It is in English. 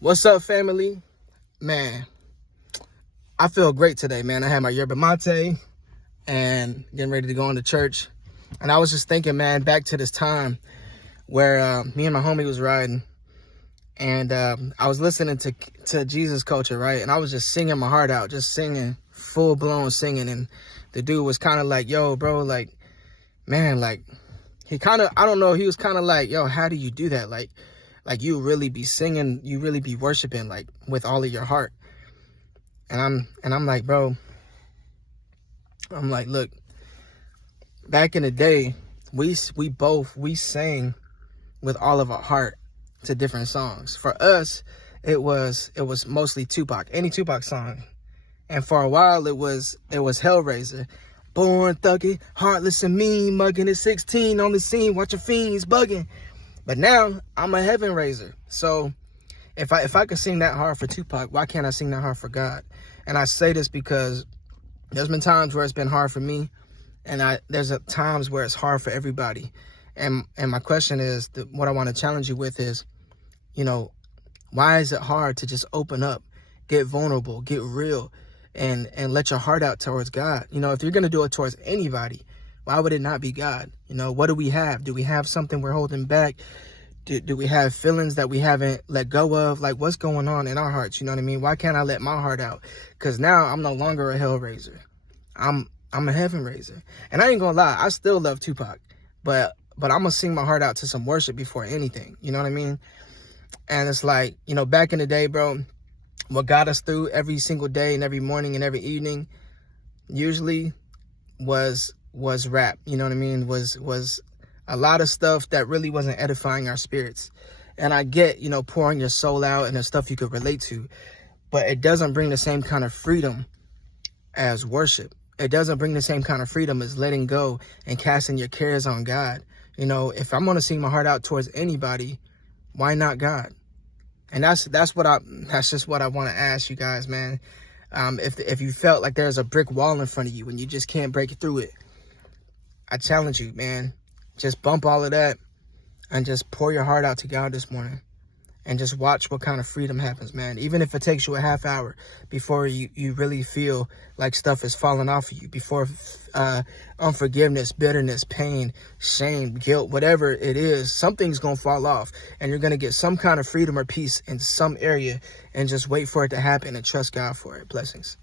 What's up, family? Man, I feel great today, man. I had my yerba mate and getting ready to go into church. And I was just thinking, man, back to this time where me and my homie was riding. And I was listening to Jesus Culture, right? And I was just singing my heart out, just singing, full-blown singing. And the dude was kind of like, yo, bro, like, man, like, he kind of, I don't know, he was kind of like, yo, how do you do that? Like you really be singing, you really be worshiping, like, with all of your heart. And I'm like, bro, I'm like, look, back in the day, we sang with all of our heart to different songs. For us, it was mostly Tupac, any Tupac song. And for a while, it was Hellraiser. Born thuggy, heartless and mean, mugging at 16 on the scene, watching fiends bugging. But now I'm a heaven raiser. So if I could sing that hard for Tupac, why can't I sing that hard for God? And I say this because there's been times where it's been hard for me, and there's times where it's hard for everybody. And my question is, what I want to challenge you with is, you know, why is it hard to just open up, get vulnerable, get real, and let your heart out towards God? You know, if you're going to do it towards anybody, why would it not be God? You know, what do we have? Do we have something we're holding back? Do we have feelings that we haven't let go of? Like, what's going on in our hearts? You know what I mean? Why can't I let my heart out? Because now I'm no longer a hell raiser. I'm a heaven raiser. And I ain't gonna lie, I still love Tupac. But I'm gonna sing my heart out to some worship before anything. You know what I mean? And it's like, you know, back in the day, bro, what got us through every single day and every morning and every evening usually was rap. You know what I mean? Was a lot of stuff that really wasn't edifying our spirits. And I get, you know, pouring your soul out and the stuff you could relate to, but it doesn't bring the same kind of freedom as worship. It doesn't bring the same kind of freedom as letting go and casting your cares on God. You know, if I'm going to sing my heart out towards anybody, why not God? And that's just what I want to ask you guys, man. If you felt like there's a brick wall in front of you and you just can't break through it, I challenge you, man. Just bump all of that and just pour your heart out to God this morning and just watch what kind of freedom happens, man. Even if it takes you a half hour before you really feel like stuff is falling off of you, before unforgiveness, bitterness, pain, shame, guilt, whatever it is, something's going to fall off and you're going to get some kind of freedom or peace in some area, and just wait for it to happen and trust God for it. Blessings.